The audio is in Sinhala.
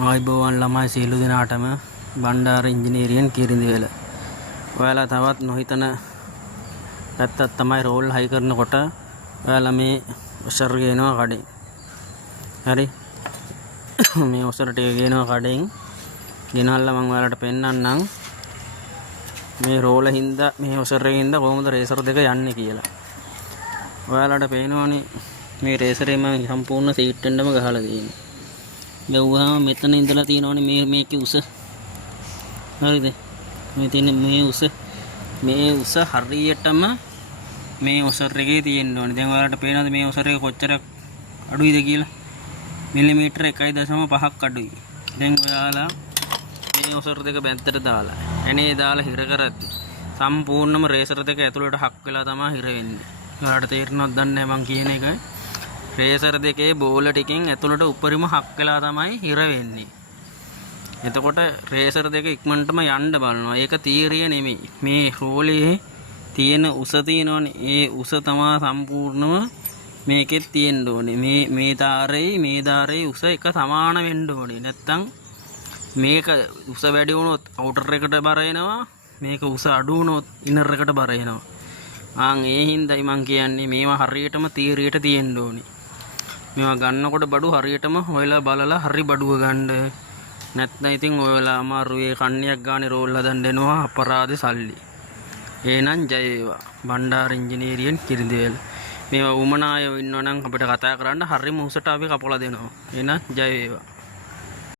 ආයිබෝවන් ළමයි සියලු දෙනාටම බණ්ඩාර ඉංජිනේරියෙන් කිරිඳිවැල. ඔයාලා තවත් නොහිතන පැත්තක් තමයි රෝල් හයි කරනකොට ඔයාලා මේ ඔසර් ගේනවා කඩෙන්. හරි. මේ ඔසර ටික ගේනවා කඩෙන්. ගෙනල්ලා මම ඔයාලට පෙන්නන්නම් මේ රෝල හින්දා මේ ඔසර් එකේ හින්දා කොහොමද රේසර් දෙක යන්නේ කියලා. ඔයාලට පේනවනේ මේ රේසරේ මම සම්පූර්ණ සීට් එකෙන්ම ගහලා තියෙනවා. ගවුවාම මෙතන ඉඳලා තියෙනවනේ මේකේ උස. හරිද? මේ තියෙන මේ උස හරියටම මේ ඔසර් එකේ තියෙන්න ඕනේ. දැන් ඔයාලට පේනවද මේ ඔසර් එක කොච්චර අඩුයිද කියලා? මිලිමීටර 1.5ක් අඩුයි. දැන් ඔයාලා මේ ඔසර් දෙක බැද්දට දාලා එනේ දාලා හිර කරද්දි සම්පූර්ණම රේසර් දෙක ඇතුළට හක් වෙලා තමයි හිර වෙන්නේ. ඔයාලට තේරෙනවද දන්නේ නැහැ මං කියන එක. රේසර් දෙකේ බෝල ටිකෙන් ඇතුළට උඩරිම හක් වෙලා තමයි හිර වෙන්නේ. එතකොට රේසර් දෙක ඉක්මනටම යන්න බලනවා. ඒක තීරිය නෙමෙයි. මේ රෝලේ තියෙන උස තියෙනවනේ. ඒ උස තමයි සම්පූර්ණම මේකෙත් තියෙන්න ඕනේ. මේ දාරේ උස එක සමාන වෙන්න ඕනේ. නැත්තම් මේක උස වැඩි වුණොත් අවුටර් එකට බර එනවා. මේක උස අඩු වුණොත් ඉනර් එකට බර එනවා. ඒ හින්දායි මං කියන්නේ මේවා හරියටම තීරියට තියෙන්න ඕනේ. මේවා ගන්නකොට බඩු හරියටම හොයලා බලලා හරි බඩුව ගන්න. නැත්නම් ඉතින් ඔයලා අමාරුවේ කන්නයක් ගානේ රෝල් හදන්න එනවා අපරාධ සල්ලි. එහෙනම් ජය වේවා. බණ්ඩාර ඉංජිනේරියෙන් කිරිඳිවැල. මේවා උමනායෝ ඉන්නවනම් අපිට කතා කරන්න හරිම උසට අපි කපලා දෙනවා. එහෙනම් ජය වේවා.